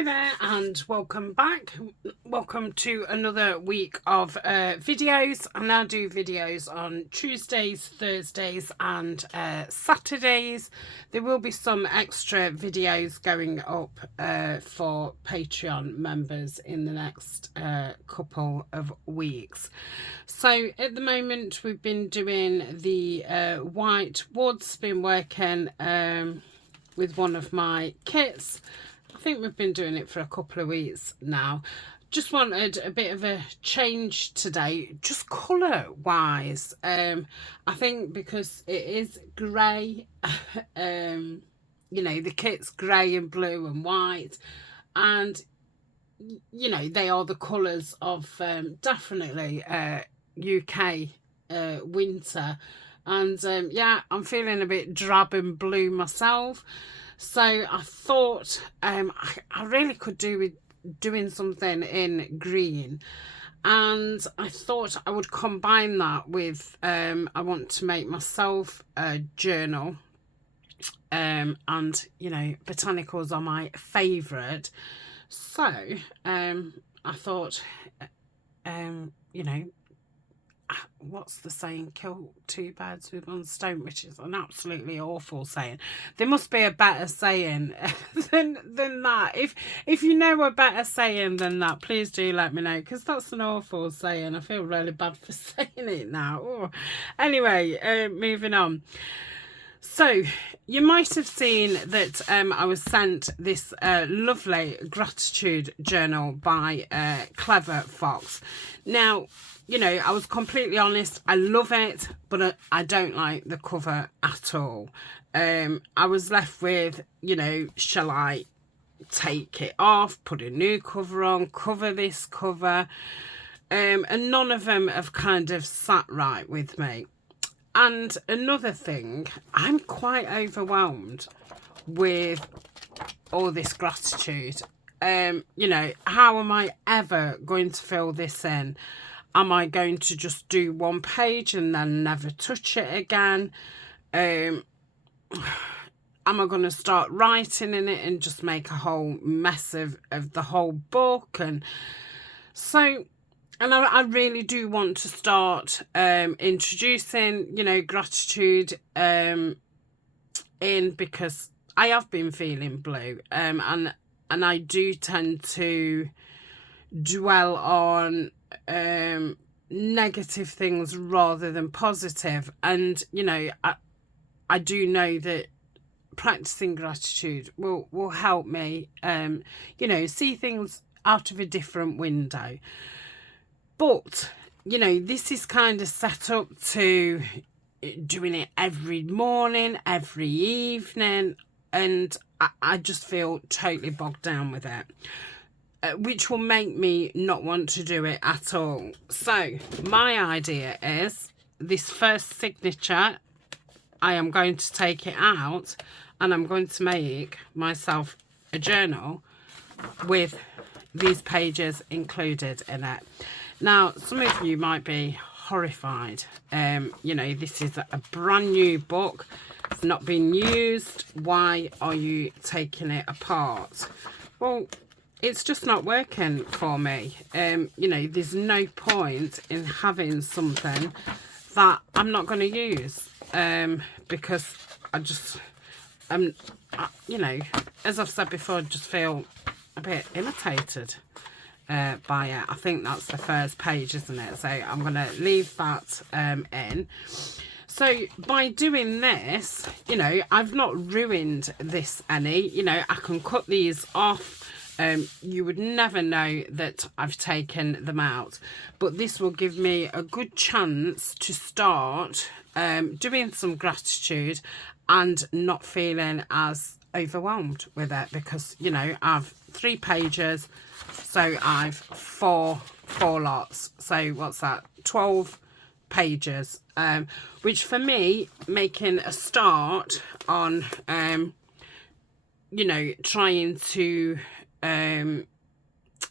Hi there and welcome back. Welcome to another week of videos. I now do videos on Tuesdays, Thursdays and Saturdays. There will be some extra videos going up for Patreon members in the next couple of weeks. So at the moment we've been doing the white woods, been working with one of my kits. I think we've been doing it for a couple of weeks now. Just wanted a bit of a change today, just colour wise. I think because it is grey, you know, the kit's grey and blue and white, and you know, they are the colours of definitely UK winter. And yeah, I'm feeling a bit drab and blue myself. So I thought I really could do with doing something in green, and I thought I would combine that with I want to make myself a journal, and you know, botanicals are my favourite. So I thought you know, what's the saying, kill two birds with one stone, which is an absolutely awful saying. There must be a better saying than that. If you know a better saying than that, please do let me know, because that's an awful saying. I feel really bad for saying it now. Oh. Anyway, moving on. So you might have seen that I was sent this lovely gratitude journal by Clever Fox. Now, you know, I was completely honest, I love it, but I don't like the cover at all. I was left with, you know, shall I take it off, put a new cover on, cover this cover? And none of them have kind of sat right with me. And another thing, I'm quite overwhelmed with all this gratitude. You know, how am I ever going to fill this in? Am I going to just do one page and then never touch it again? Am I going to start writing in it and just make a whole mess of the whole book? And so, and I really do want to start introducing, you know, gratitude in, because I have been feeling blue, and I do tend to dwell on negative things rather than positive. And you know, I do know that practicing gratitude will help me you know, see things out of a different window. But you know, this is kind of set up to doing it every morning, every evening, and I just feel totally bogged down with it, which will make me not want to do it at all. So my idea is, this first signature, I am going to take it out and I'm going to make myself a journal with these pages included in it. Now, some of you might be horrified. You know, this is a brand new book. It's not been used. Why are you taking it apart? Well, it's just not working for me. You know, there's no point in having something that I'm not going to use, because I just, you know, as I've said before, I just feel a bit irritated by it. I think that's the first page, isn't it? So I'm going to leave that in. So by doing this, you know, I've not ruined this any. You know, I can cut these off. You would never know that I've taken them out, but this will give me a good chance to start doing some gratitude and not feeling as overwhelmed with it, because you know, I've 3 pages, so I've four lots, so what's that, 12 pages, which for me, making a start on you know, trying to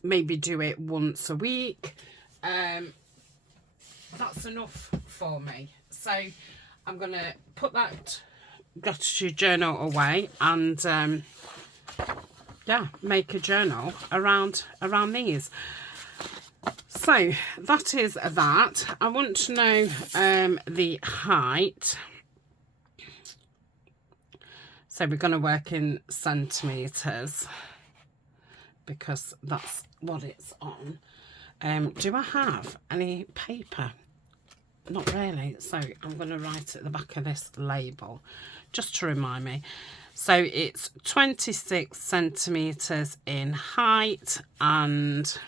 maybe do it once a week, that's enough for me. So I'm gonna put that gratitude journal away, and yeah, make a journal around these. So that is that. I want to know the height. So we're going to work in centimetres because that's what it's on. Do I have any paper? Not really. So I'm going to write at the back of this label just to remind me. So it's 26 centimetres in height and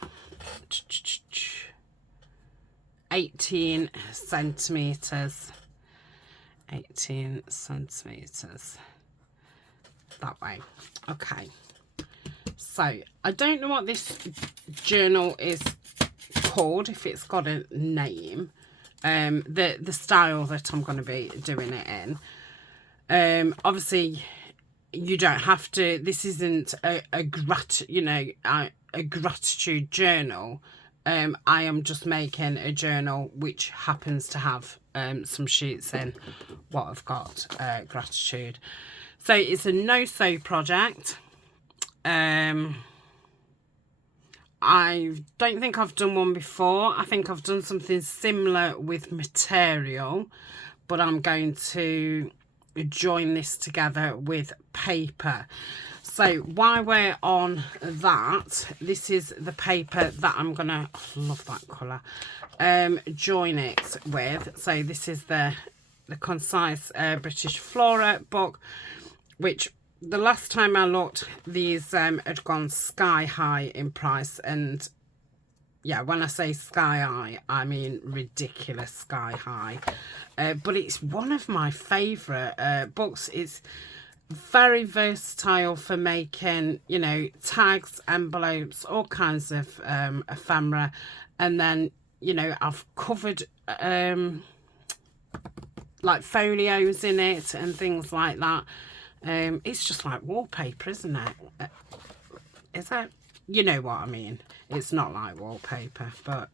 18 centimetres. 18 centimetres. That way. Okay. So I don't know what this journal is called, if it's got a name. The style that I'm going to be doing it in. Obviously, you don't have to. This isn't a gratitude journal. I am just making a journal which happens to have some sheets in what I've got gratitude. So it's a no-sew project. I don't think I've done one before. I think I've done something similar with material, but I'm going to join this together with paper. So while we're on that, this is the paper that I'm gonna, love that colour, join it with. So this is the Concise British Flora book, which the last time I looked, these had gone sky high in price. And yeah, when I say sky high, I mean ridiculous sky high. But it's one of my favourite books. It's very versatile for making, you know, tags, envelopes, all kinds of ephemera. And then, you know, I've covered like folios in it and things like that. It's just like wallpaper, isn't it? Is that, you know what I mean? It's not like wallpaper, but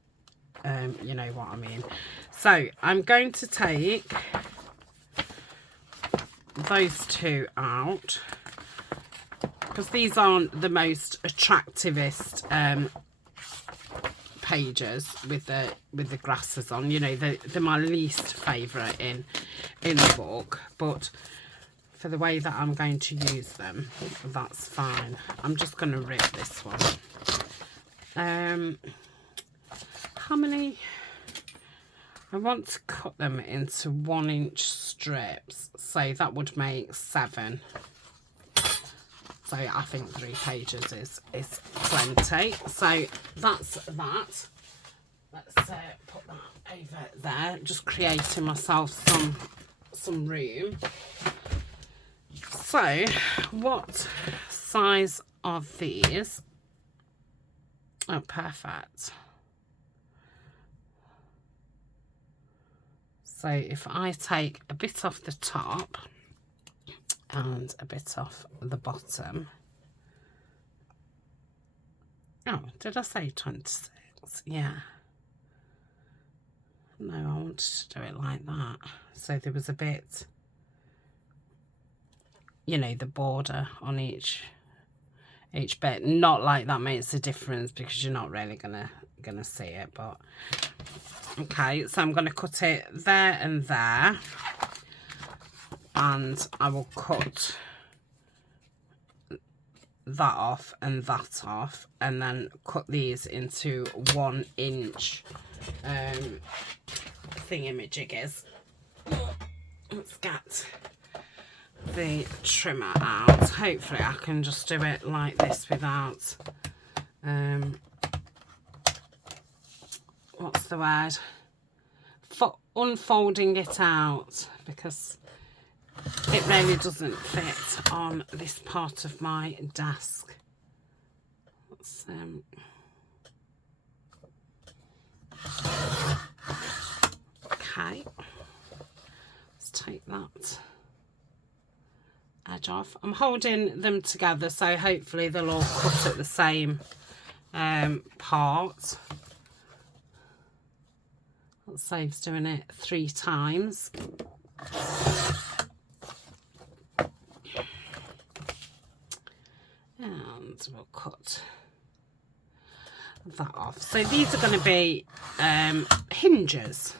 you know what I mean. So I'm going to take those two out because these aren't the most attractivest pages with the grasses on. You know, they're my least favourite in the book, but for the way that I'm going to use them, that's fine. I'm just going to rip this one. How many? I want to cut them into 1-inch strips, so that would make 7. So I think 3 pages is plenty. So that's that. Let's put that over there. Just creating myself some room. So, what size are these? Oh, perfect. So, if I take a bit off the top and a bit off the bottom. Oh, did I say 26? Yeah. No, I wanted to do it like that. So, there was a bit, you know, the border on each bit. Not like that makes a difference because you're not really gonna see it, but okay. So I'm gonna cut it there and there, and I will cut that off and that off, and then cut these into 1-inch thingamajiggies. Let's get the trimmer out. Hopefully I can just do it like this without what's the word, unfolding it out, because it really doesn't fit on this part of my desk. Let's, okay, let's take that edge off. I'm holding them together, so hopefully they'll all cut at the same part. That saves doing it 3 times. And we'll cut that off. So these are going to be hinges.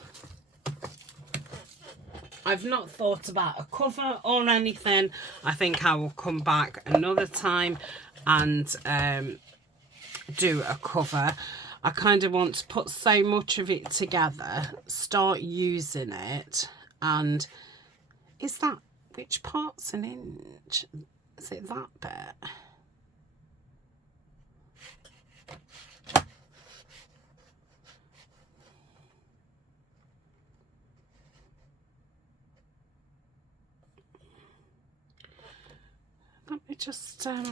I've not thought about a cover or anything. I think I will come back another time and do a cover. I kind of want to put so much of it together, start using it, and is that, which part's an inch? Is it that bit? Let me just, I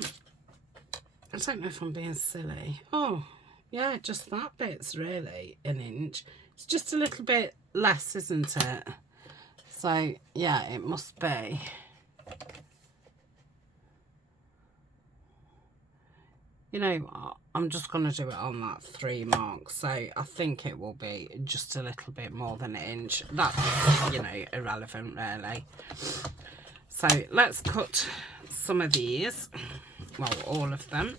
don't know if I'm being silly. Oh, yeah, just that bit's really an inch. It's just a little bit less, isn't it? So, yeah, it must be. You know what? I'm just going to do it on that 3 mark. So, I think it will be just a little bit more than an inch. That's, you know, irrelevant, really. So, let's cut some of these. Well, all of them.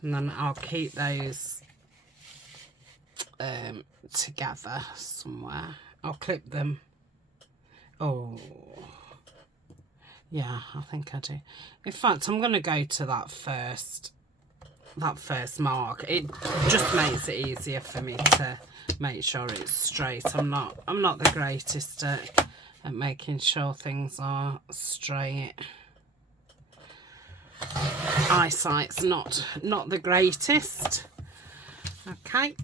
And then I'll keep those together somewhere. I'll clip them. Oh, yeah, I think I do. In fact, I'm going to go to that first mark. It just makes it easier for me to make sure it's straight. I'm not the greatest at making sure things are straight. Eyesight's not the greatest. Okay.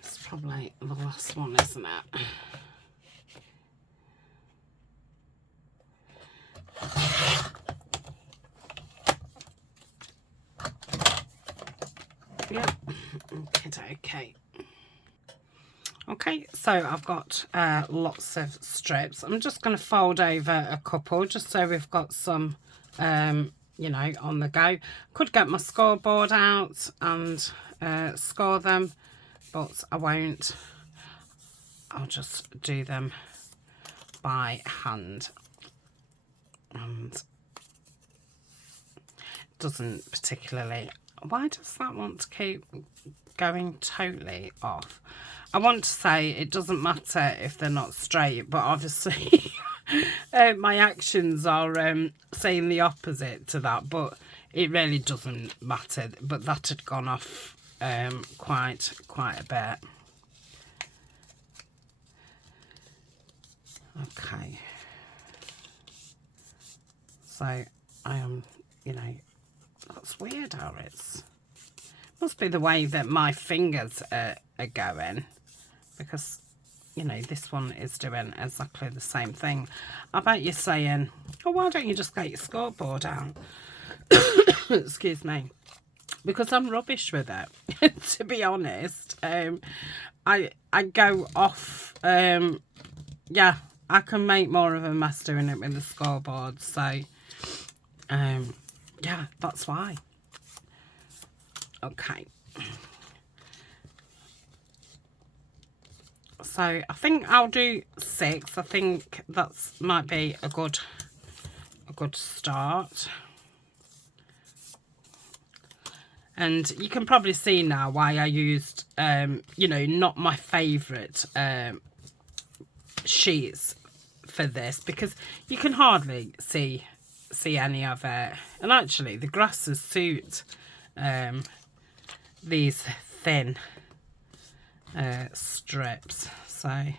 It's probably the last one, isn't it? Yeah, okay. Okay, so I've got lots of strips. I'm just going to fold over a couple just so we've got some, you know, on the go. Could get my scoreboard out and score them, but I won't. I'll just do them by hand. And it doesn't particularly... Why does that want to keep going totally off? I want to say it doesn't matter if they're not straight, but obviously my actions are saying the opposite to that, but it really doesn't matter. But that had gone off quite a bit. Okay. So I am, you know, that's weird how it's... Must be the way that my fingers are going, because, you know, this one is doing exactly the same thing. I bet you're saying, oh, why don't you just get your scoreboard out? Excuse me. Because I'm rubbish with it, to be honest. I go off, yeah, I can make more of a mess doing it with the scoreboard, so... yeah, that's why. Okay. So I think I'll do 6. I think that's might be a good start. And you can probably see now why I used you know, not my favourite sheets for this, because you can hardly see any of it. And actually the grasses suit these thin strips, so I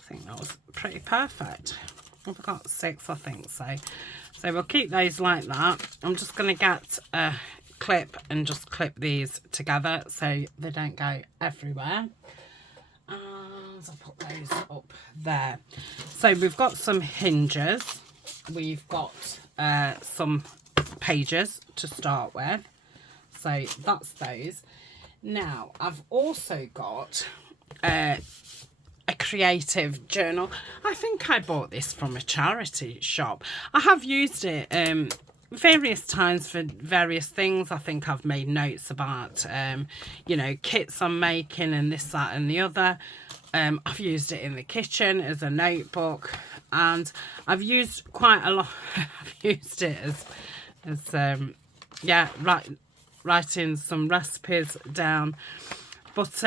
think that was pretty perfect. I've got 6, I think so. So we'll keep those like that. I'm just going to get a clip and just clip these together so they don't go everywhere. And I'll put those up there. So we've got some hinges. We've got some pages to start with. So that's those. Now, I've also got a creative journal. I think I bought this from a charity shop. I have used it various times for various things. I think I've made notes about, you know, kits I'm making and this, that and the other. I've used it in the kitchen as a notebook, and I've used quite a lot. I've used it as yeah, writing some recipes down. But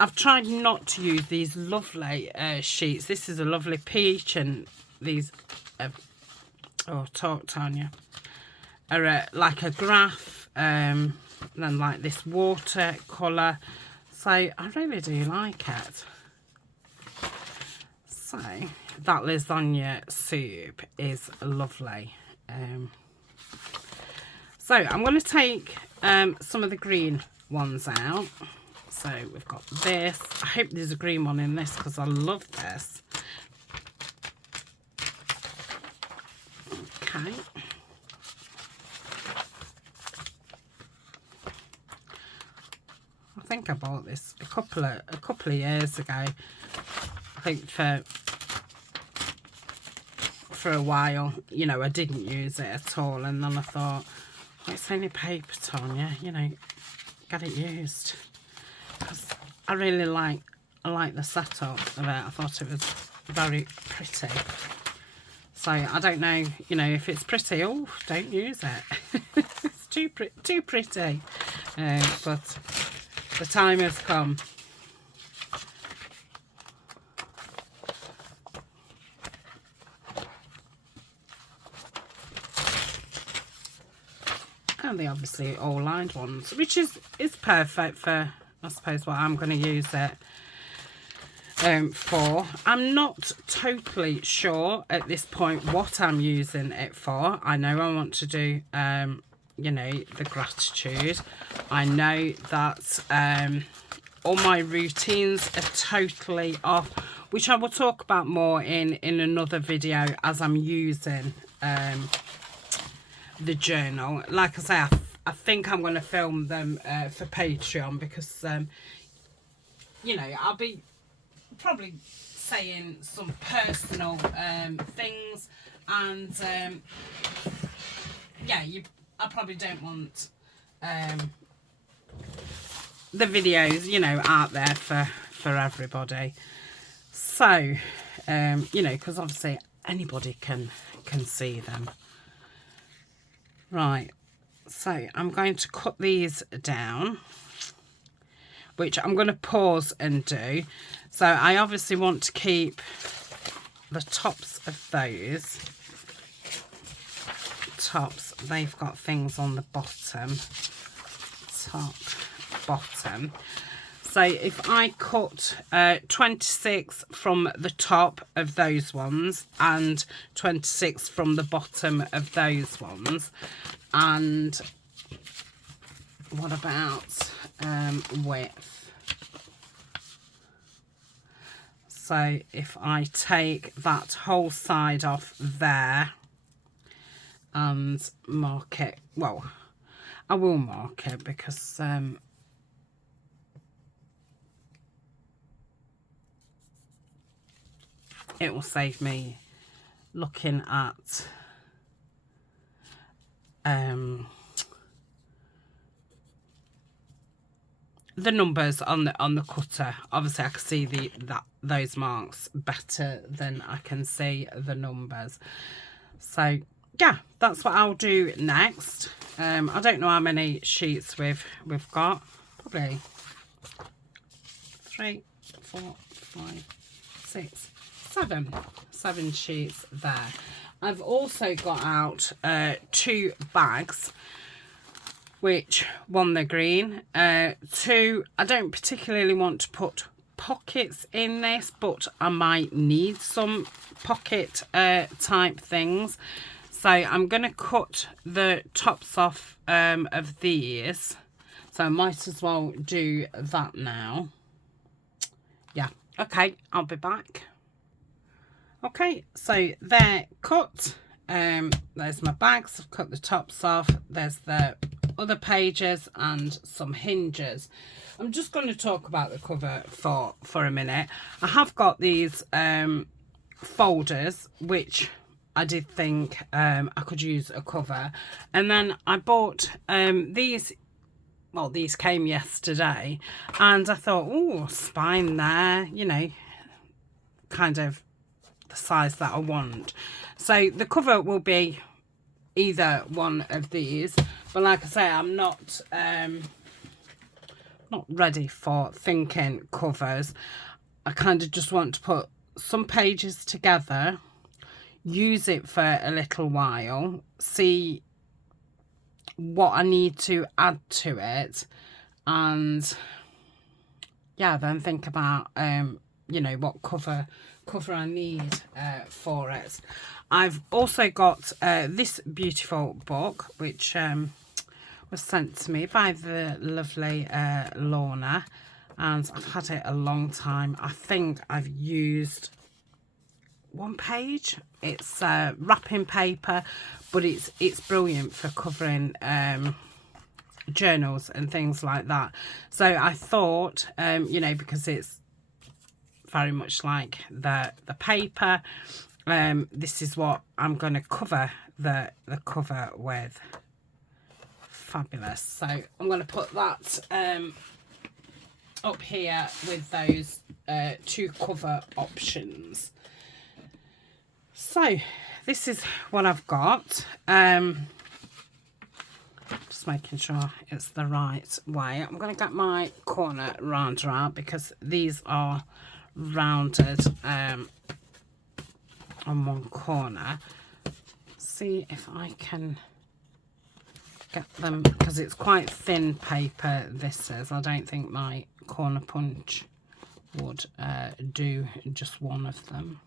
I've tried not to use these lovely sheets. This is a lovely peach, and these, oh, talk, Tania, are like a graph, and then like this watercolour. So I really do like it. So that lasagna soup is lovely. So I'm going to take some of the green ones out. So we've got this. I hope there's a green one in this because I love this. Okay. I think I bought this a couple of years ago. I think for a while, you know, I didn't use it at all, and then I thought, oh, it's only paper, Tania, you know, get it used. Because I really like the setup of it. I thought it was very pretty. So I don't know, you know, if it's pretty, oh, don't use it. It's too pretty. But the time has come. And the obviously all lined ones, which is perfect for, I suppose, what I'm going to use it for. I'm not totally sure at this point what I'm using it for. I know I want to do you know, the gratitude. I know that all my routines are totally off, which I will talk about more in another video as I'm using the journal. Like I say, I think I'm going to film them for Patreon because you know, I'll be probably saying some personal things, and yeah, I probably don't want the videos, you know, out there for everybody. So you know, because obviously anybody can see them. Right, so I'm going to cut these down, which I'm going to pause and do. So I obviously want to keep the tops of those. Tops, they've got things on the bottom. Top, bottom. So if I cut 26 from the top of those ones and 26 from the bottom of those ones, and what about width? So if I take that whole side off there and mark it, well, I will mark it because it will save me looking at the numbers on the cutter. Obviously I can see those marks better than I can see the numbers. So yeah, that's what I'll do next. I don't know how many sheets we've got. Probably 3, 4, 5, 6, 7 sheets there. I've also got out 2 bags, which one they're green, 2 I don't particularly want to put pockets in this, but I might need some pocket type things. So I'm going to cut the tops off of these. So I might as well do that now. Yeah, okay, I'll be back. Okay, so they're cut. There's my bags. I've cut the tops off. There's the other pages and some hinges. I'm just going to talk about the cover for a minute. I have got these folders, which I did think I could use a cover. And then I bought these. Well, these came yesterday, and I thought, oh, spine there, you know, kind of the size that I want. So the cover will be either one of these, but like I say, I'm not ready for thinking covers. I kind of just want to put some pages together, use it for a little while, see what I need to add to it, and yeah, then think about you know, what cover I need for it. I've also got this beautiful book, which was sent to me by the lovely Lorna, and I've had it a long time. I think I've used one page. It's wrapping paper, but it's brilliant for covering journals and things like that. So I thought, you know, because it's very much like the paper, this is what I'm going to cover the cover with. Fabulous. So I'm going to put that up here with those two cover options. So this is what I've got. Just making sure it's the right way. I'm going to get my corner rounder out because these are rounded on one corner. See if I can get them, because it's quite thin paper this is. I don't think my corner punch would do just one of them.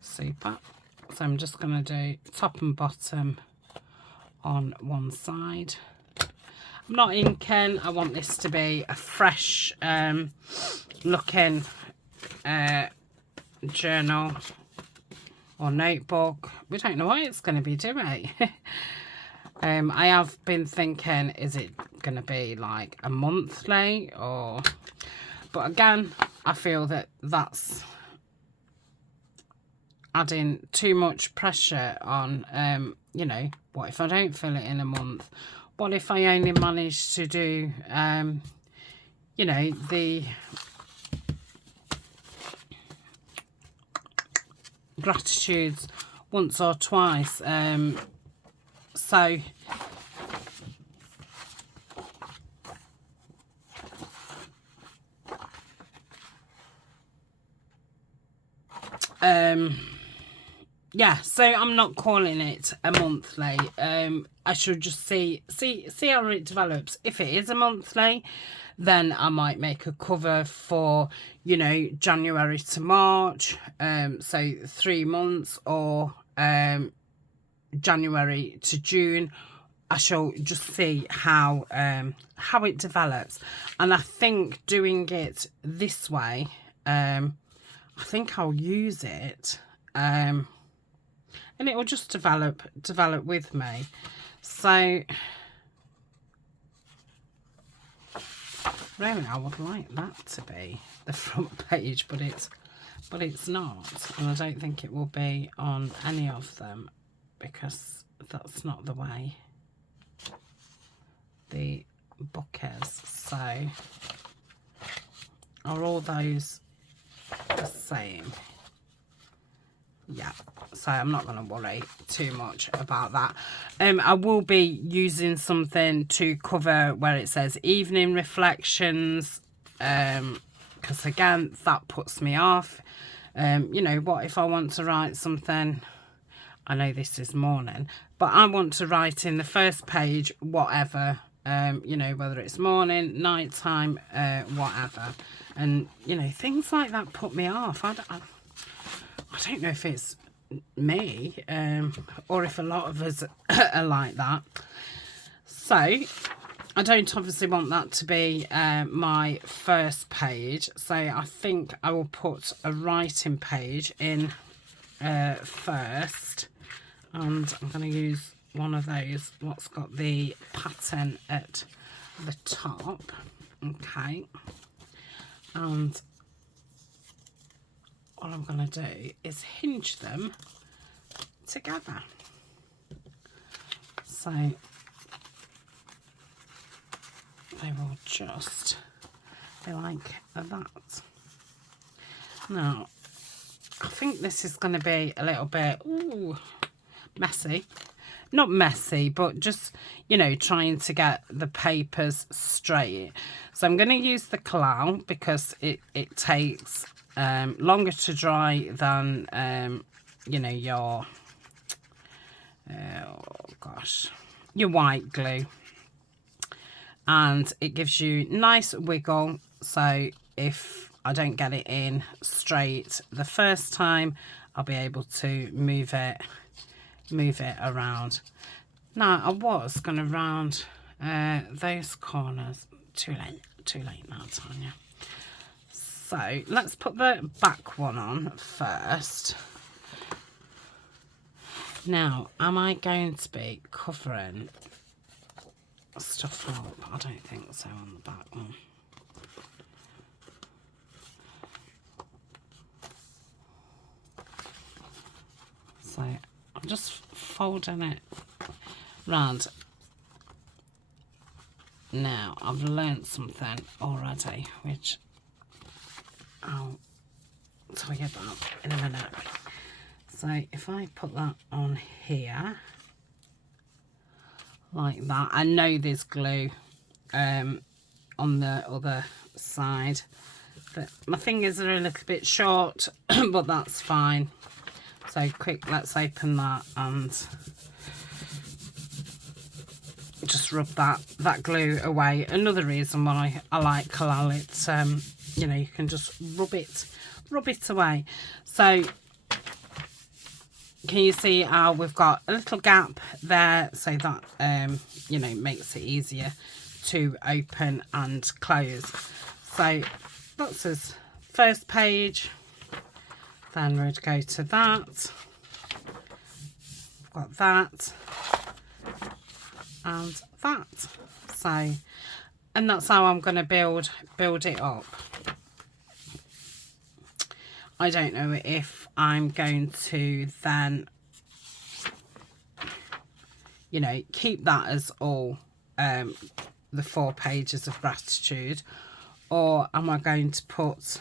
Super. So I'm just going to do top and bottom on one side. I'm not inking. I want this to be a fresh looking journal or notebook. We don't know what it's going to be, do we? I have been thinking, is it going to be like a monthly, or, but again, I feel that that's adding too much pressure on. You know, what if I don't fill it in a month? What if I only manage to do you know, the gratitudes once or twice? So yeah, so I'm not calling it a monthly. I should just see how it develops. If it is a monthly, then I might make a cover for, you know, January to March, so 3 months, or January to June. I shall just see how it develops. And I think doing it this way, I think I'll use it, and it will just develop with me. So really, I would like that to be the front page, but it's not, and I don't think it will be on any of them, because that's not the way the book is. So are all those the same? Yeah, so I'm not going to worry too much about that. I will be using something to cover where it says evening reflections, because again, that puts me off. You know, what if I want to write something, I know this is morning, but I want to write in the first page whatever, you know, whether it's morning, nighttime, whatever. And, you know, things like that put me off. I don't know if it's me, or if a lot of us are like that. So I don't obviously want that to be my first page. So I think I will put a writing page in first. And I'm going to use one of those what's got the pattern at the top. Okay, and what I'm going to do is hinge them together. So they will just be like that. Now, I think this is going to be a little bit messy. Not messy, but just, you know, trying to get the papers straight. So I'm going to use the clown because it takes longer to dry than, you know, your, your white glue. And it gives you nice wiggle. So if I don't get it in straight the first time, I'll be able to move it around. Now I was going to round those corners. Too late now, Tanya. So let's put the back one on first. Now, am I going to be covering stuff up? I don't think so on the back one. So I'm just folding it round. Now I've learnt something already, which I'll tell you about in a minute. So if I put that on here like that, I know there's glue on the other side, but my fingers are a little bit short, but that's fine. So quick, let's open that and just rub that glue away. Another reason why I like Halal, it's you know, you can just rub it away. So can you see how we've got a little gap there, so that you know, makes it easier to open and close. So that's his first page. Then we'd go to that. We've got that and that. So, and that's how I'm going to build it up. I don't know if I'm going to then, you know, keep that as all the 4 pages of gratitude, or am I going to put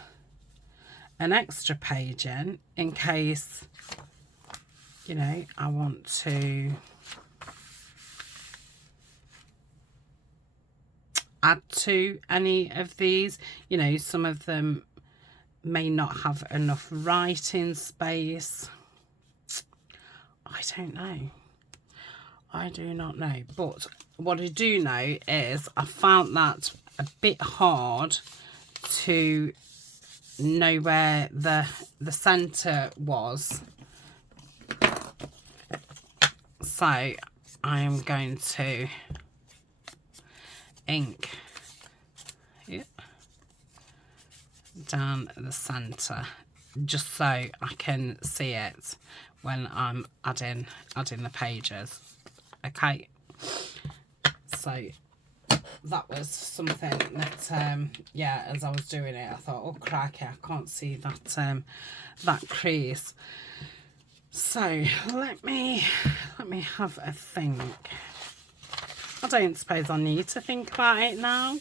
an extra page in case, you know, I want to add to any of these. You know, some of them may not have enough writing space. I don't know. I do not know. But what I do know is I found that a bit hard to know where the center was. So I am going to ink it down the center just so I can see it when I'm adding the pages. Okay, so that was something that yeah, as I was doing it I thought, oh crikey, I can't see that that crease. So let me have a think. I don't suppose I need to think about it now.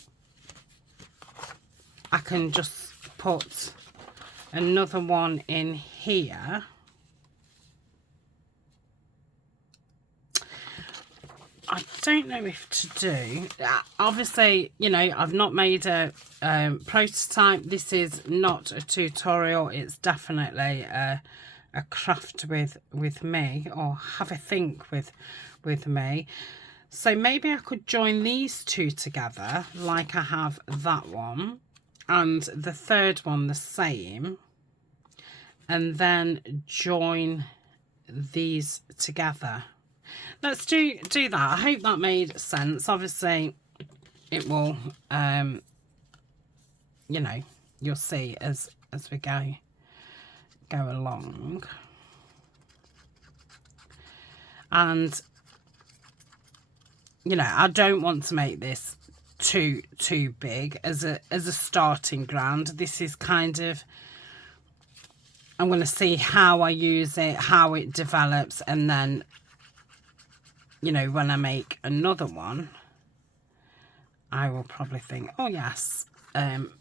I can just put another one in here. I don't know if to do. Obviously, you know, I've not made a prototype. This is not a tutorial. It's definitely a craft with me, or have a think with me. So maybe I could join these two together, like I have that one, and the third one the same, and then join these together. Let's do that. I hope that made sense. Obviously, it will, you know, you'll see as we go along. And you know, I don't want to make this too big as a starting ground. This is kind of, I'm going to see how I use it, how it develops, and then, you know, when I make another one, I will probably think, oh yes,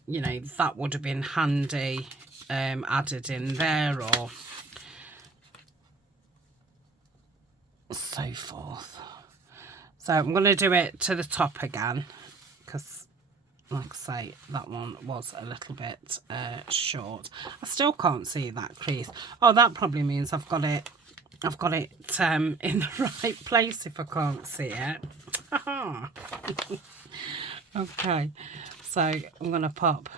you know, that would have been handy added in there, or so forth. So I'm going to do it to the top again, because like I say, that one was a little bit short. I still can't see that crease. Oh, that probably means I've got it in the right place if I can't see it. Okay, so I'm going to pop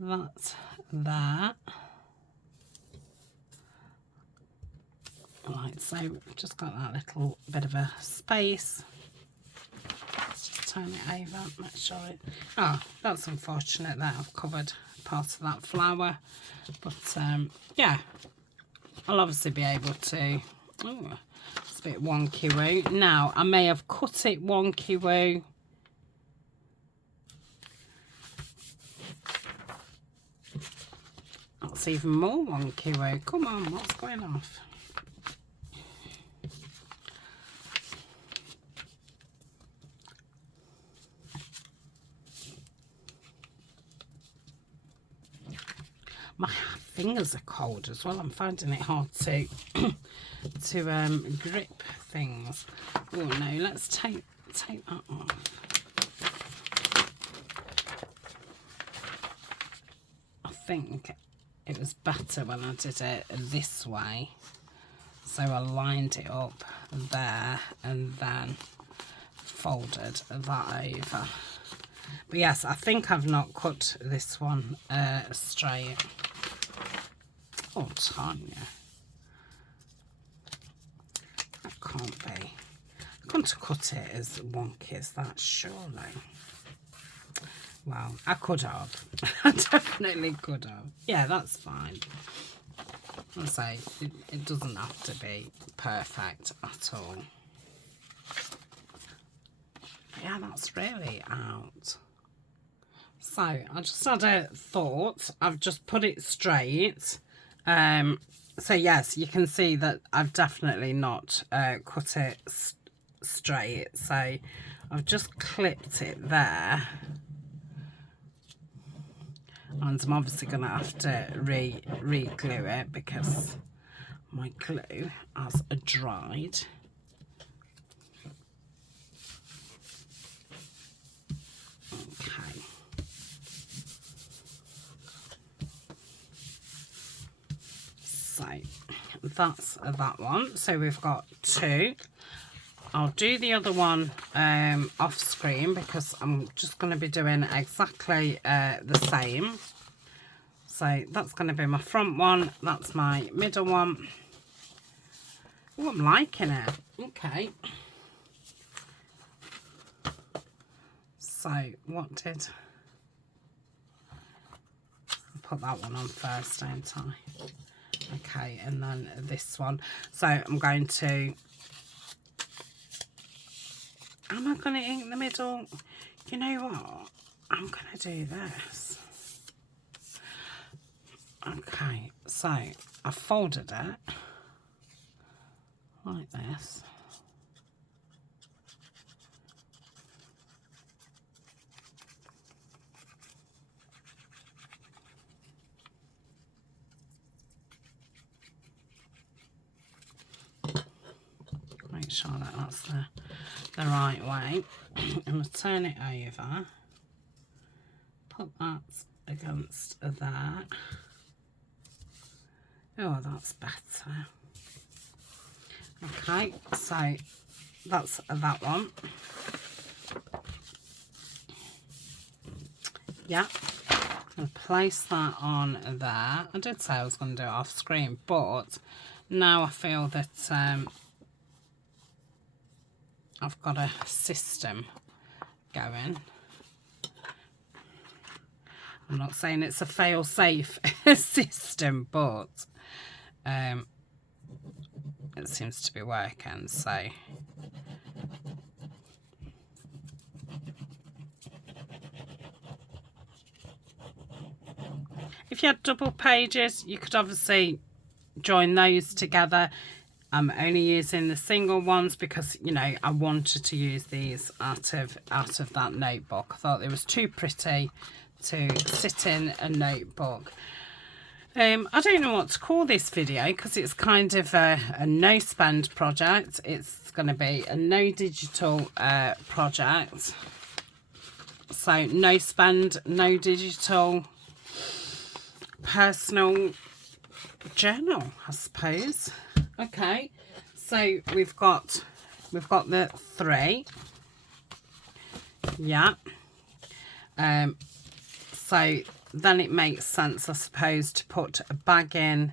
that there. Right, so we've just got that little bit of a space. Let's just turn it over, make sure it... Oh, that's unfortunate that I've covered part of that flower. But, yeah, I'll obviously be able to... Oh, it's a bit wonky-woo. Now, I may have cut it wonky-woo. That's even more wonky-woo. Come on, what's going off? My fingers are cold as well. I'm finding it hard to grip things. Oh no, let's take that off. I think it was better when I did it this way. So I lined it up there and then folded that over. But yes, I think I've not cut this one straight. Oh, Tania. That can't be. I'm going to cut it as wonky as that, surely. Well, I could have. I definitely could have. Yeah, that's fine. I'll say it doesn't have to be perfect at all. Yeah, that's really out. So I just had a thought. I've just put it straight. So yes, you can see that I've definitely not cut it straight. So I've just clipped it there. And I'm obviously going to have to re-glue it because my glue has dried. Okay. So that's that one. So we've got two. I'll do the other one off screen because I'm just going to be doing exactly the same. So that's going to be my front one. That's my middle one. Oh, I'm liking it. Okay. So what did... I'll put that one on first, don't I? Okay, and then this one. So I'm going to... Am I going to ink the middle? You know what? I'm going to do this. Okay, so I folded it like this. Make sure that that's the right way. I'm going to turn it over, put that against that. Oh, that's better. Okay, so that's that one. Yeah, I'm going to place that on there. I did say I was going to do it off screen, but now I feel that I've got a system going. I'm not saying it's a fail-safe system, but it seems to be working. So you had double pages, you could obviously join those together. I'm only using the single ones because, you know, I wanted to use these out of that notebook. I thought it was too pretty to sit in a notebook. I don't know what to call this video because it's kind of a no spend project. It's going to be a no digital project. So no spend, no digital, personal journal, I suppose. Okay, so we've got the 3. Yeah. So then it makes sense, I suppose, to put a bag in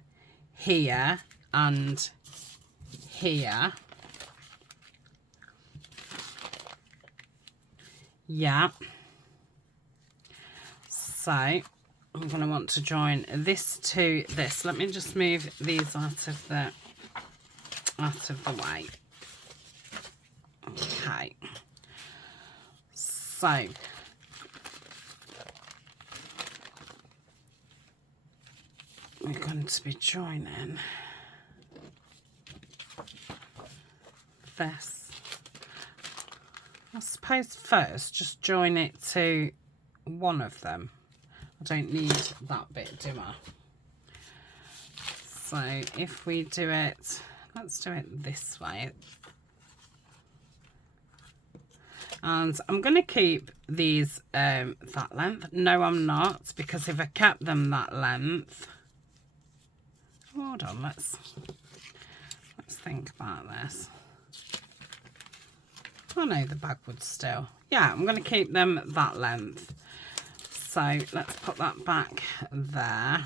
here and here. Yeah. So I'm going to want to join this to this. Let me just move these out of the way. Okay. So we're going to be joining this. I suppose first just join it to one of them. I don't need that bit, do I? So if we do it, let's do it this way. And I'm going to keep these that length. No, I'm not, because if I kept them that length, hold on, let's think about this. Oh no, the bag would still. Yeah, I'm going to keep them that length. So let's put that back there.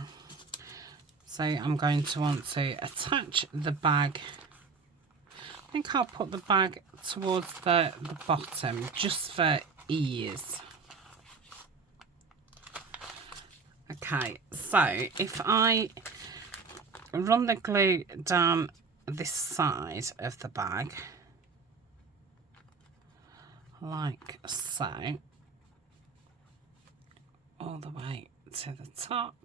So I'm going to want to attach the bag. I think I'll put the bag towards the bottom just for ease. Okay, so if I run the glue down this side of the bag, like so, all the way to the top,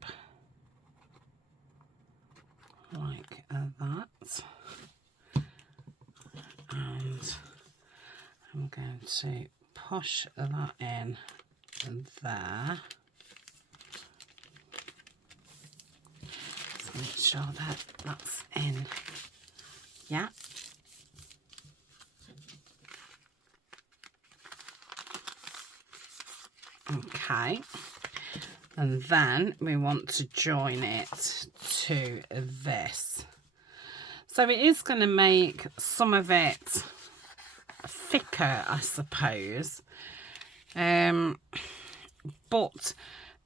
like that, and I'm going to push that in there. Just make sure that that's in. Yeah. Okay. And then we want to join it to this. So it is going to make some of it thicker, I suppose. But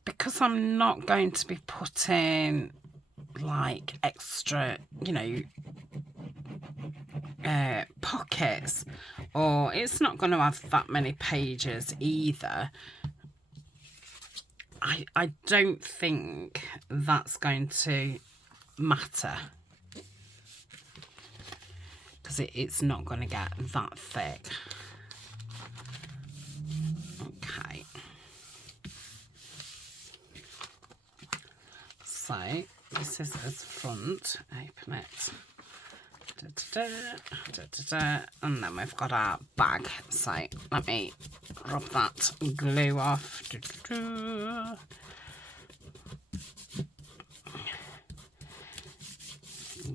because I'm not going to be putting like extra, you know, pockets, or it's not going to have that many pages either, I don't think that's going to matter, because it's not going to get that thick. Okay. So this is as front. Open it. And then we've got our bag. So let me rub that glue off.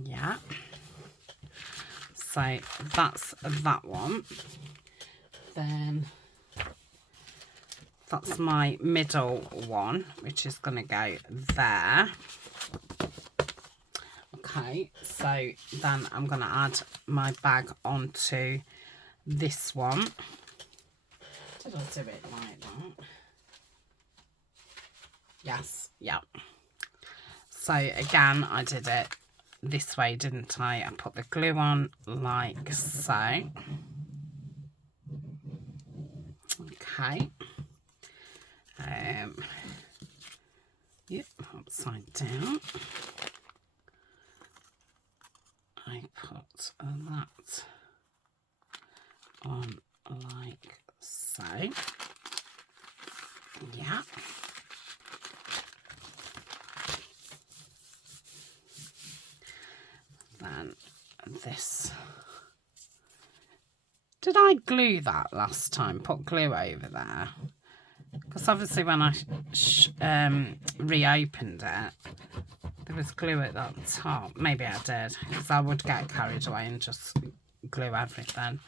Yeah. So that's that one. Then that's my middle one, which is going to go there. Okay, so then I'm going to add my bag onto this one. Did I do it like that? Yes, yeah. So again, I did it this way, didn't I? I put the glue on like so. Okay. Yep, upside down. I put that on like so. Yeah. Did I glue that last time? Put glue over there? Because obviously when I reopened it, there was glue at that top. Maybe I did, because I would get carried away and just glue everything.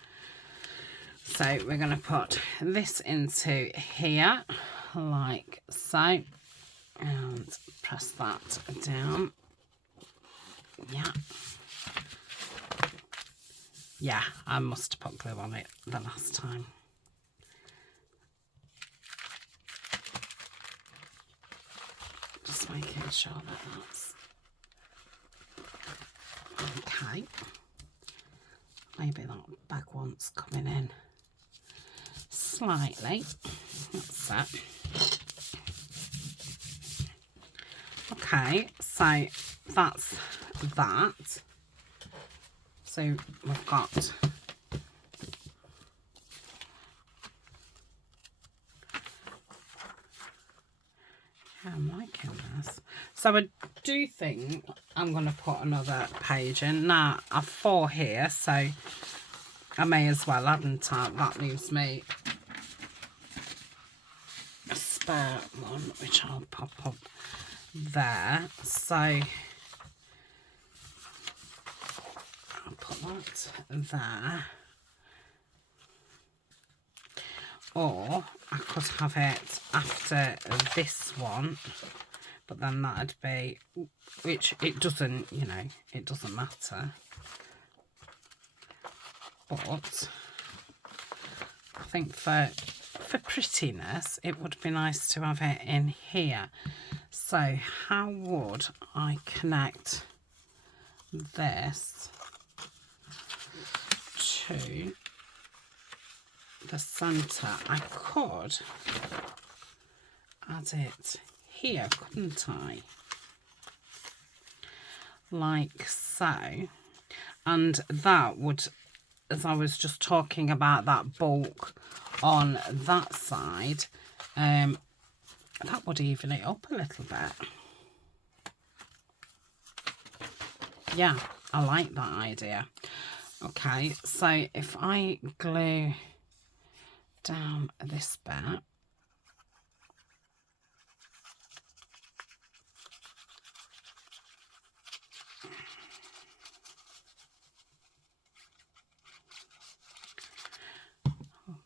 So we're going to put this into here, like so, and press that down. Yeah. Yeah, I must have put glue on it the last time. Just making sure that that's okay. Maybe that bag wants coming in slightly. That's it. Okay, so that's that. So we've got I'm liking this. So I do think I'm going to put another page in. Now, I've 4 here, so I may as well, hadn't I? That leaves me a spare one, which I'll pop up there. So I'll put that there. Or I could have it after this one, but then that'd be, which it doesn't, you know, it doesn't matter. But I think for prettiness, it would be nice to have it in here. So how would I connect this to the centre? I could add it here, couldn't I? Like so. And that would, as I was just talking about that bulk on that side, that would even it up a little bit. Yeah, I like that idea. Okay, so if I glue down this bit,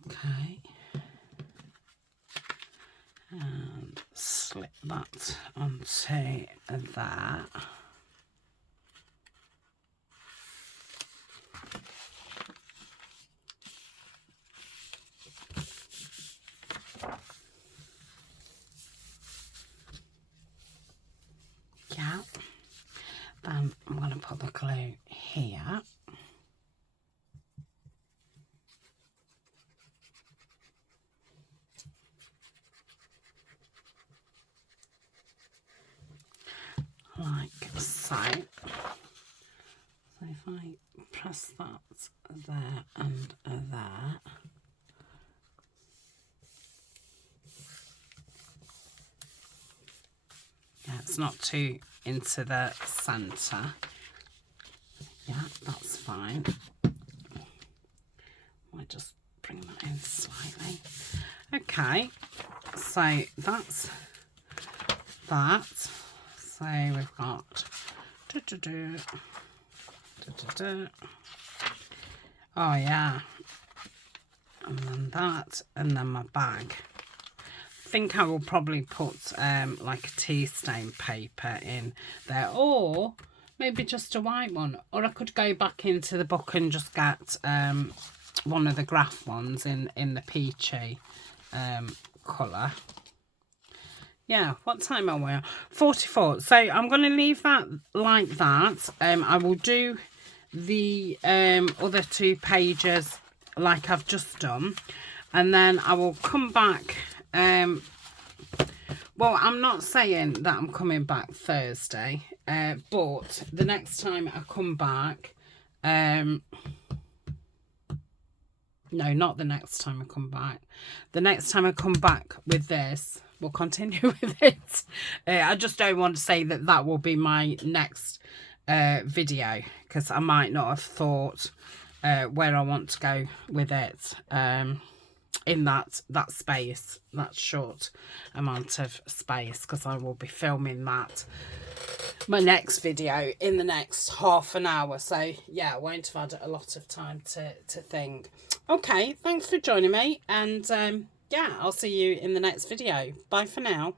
okay, and slip that onto that. Yeah, then I'm going to put the glue here. Like so. So if I press that there and there, yeah, it's not too into the centre. Yeah, that's fine. I'll just bring that in slightly. Okay, so that's that. So we've got oh yeah, and then that, and then my bag. I think I will probably put like a tea stain paper in there, or maybe just a white one, or I could go back into the book and just get one of the graph ones in the peachy colour. Yeah, what time are we on? 44. So I'm going to leave that like that. I will do the other 2 pages like I've just done. And then I will come back. Well, I'm not saying that I'm coming back Thursday. But the next time I come back... no, not the next time I come back. The next time I come back with this... We'll continue with it. I just don't want to say that that will be my next video, because I might not have thought where I want to go with it, in that space, that short amount of space, because I will be filming that, my next video, in the next half an hour. So yeah, I won't have had a lot of time to think. Okay, thanks for joining me, and yeah, I'll see you in the next video. Bye for now.